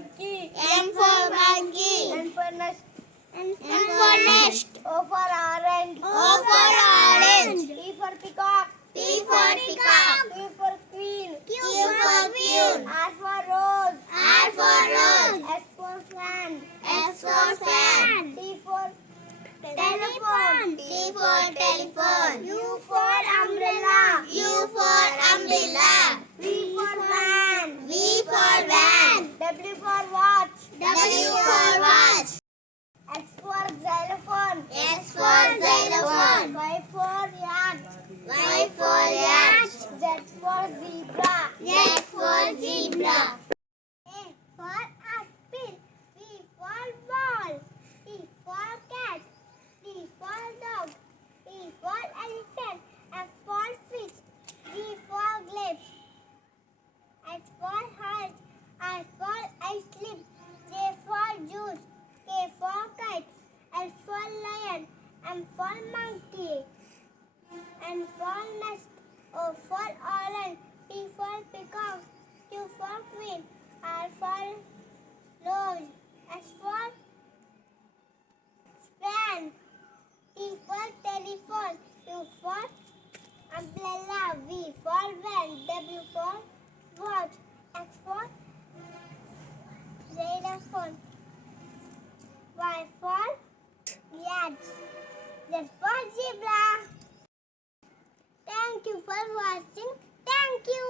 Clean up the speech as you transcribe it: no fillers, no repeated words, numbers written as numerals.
monkey. N for monkey. N for nest. N for nest. O for orange. O for orange. P for peacock. P for peacock. Q for queen. Q for queen. R for rose. R for rose. S for fan. S for fan. T for Telephone. T for telephone. U for umbrella. U for umbrella. V for van. V for van. W for watch. W for watch. X for xylophone. X for xylophone. Y for yacht. Y for yacht. Z for zebra. Z for zebra. A for apple. B for ball. C for cat. D for dog. E for elephant. F for fish. G for grapes. H for heart. I for ice cream. J for juice. K for kite. L for lion. M for monkey. N for nest. O for orange. P for peacock. Q for queen. R for rose. S for fan. T for telephone. U for umbrella. V for van. W for watch. X for xylophone. Y for yacht. Z for zebra. Thank you for watching. Thank you.